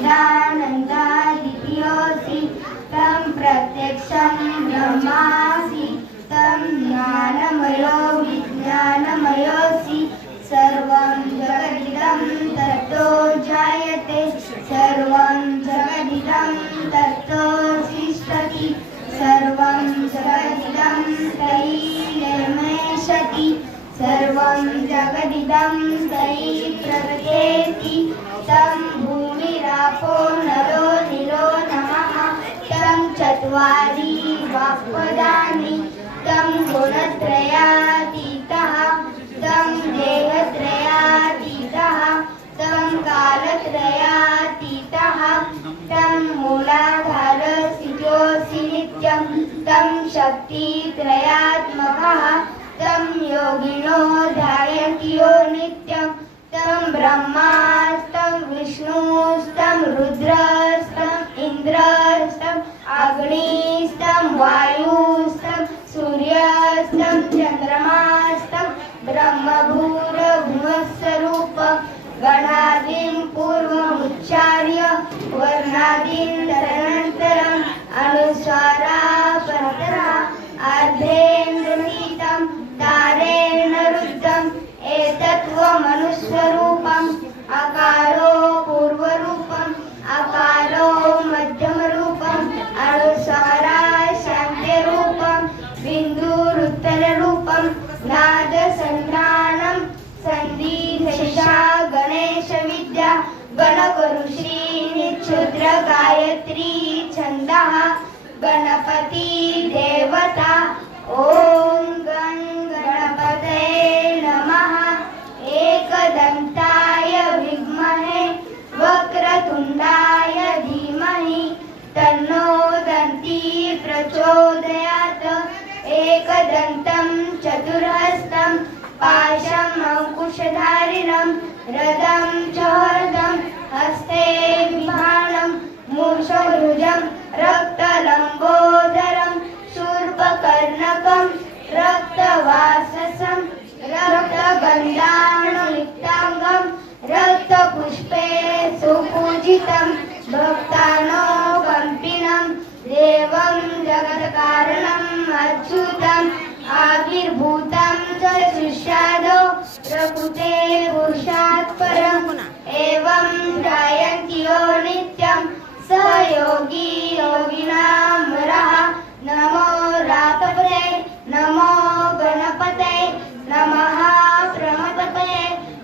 सच्चिदानन्दादित्योऽसि तं प्रत्यक्षं ब्रह्मासि तं ज्ञानमयो विज्ञानमयोऽसि सर्वं जगदिदं ततो जायते सर्वं जगदिदं ततो तिष्ठति सर्वं जगदिदं तैर्यमेषति सर्वं जगदिदं तैः प्रकृतेति तं भूमिरापो नरो निरो नमः तं चत्वारि वाक्पदानि तं गुणत्रयातीतः तं देहत्रयातीतः तं कालत्रयातीतः तं मूलाधारस्थितोऽसि नित्यं तं शक्तित्रयात्मकः तं योगिनो ध्यायन्ति यो नित्यं तं ब्रह्मास्तं विष्णुस्तं रुद्रस्तं इन्द्रस्तं अग्निस्तं वायुस्तं सूर्यस्तं चन्द्रमास्तं ब्रह्मभूरभुवस्वरूपं गणादिं पूर्वमुच्चार्य वर्णादीन् तदनन्तरम् अनुस्वारापरतरः अर्धेन्द्रनीतं तारेण रुद्धम् एतत्त्वमनुस्वरूपम् अकारो पूर्वरूपम् अकारो मध्यमरूपम् अनुस्वारा शान्त्यरूपम् बिन्दुरुत्तररूपम् नादसन्धानं सन्धिशेषा गणेशविद्या गणकऋषि निक्षुद्र गायत्री छन्दः गणपति देवता ॐ गं गणपतये नमः एकदन्ताय विद्महे वक्रतुण्डाय धीमहि तन्नो दन्ती प्रचोदयात् एकदन्तं चतुर्हस्तं पाशम् अंकुशधारिणं रथं च हर्दं हस्ते विभाणं मूषभुजं रक्तलम्बोदरं शूर्पकर्णकं रक्तवाससं रक्तगन्धानुलिप्ताङ्गं रक्तपुष्पे सुपूजितं भक्तानुकम्पिनं देवं जगत्कारणम् अच्युतम् आविर्भूतं च शिष्यादो प्रकृते पुरुषात् परम् एवं ध्यायन्ति यो नित्यं स योगी योगिनां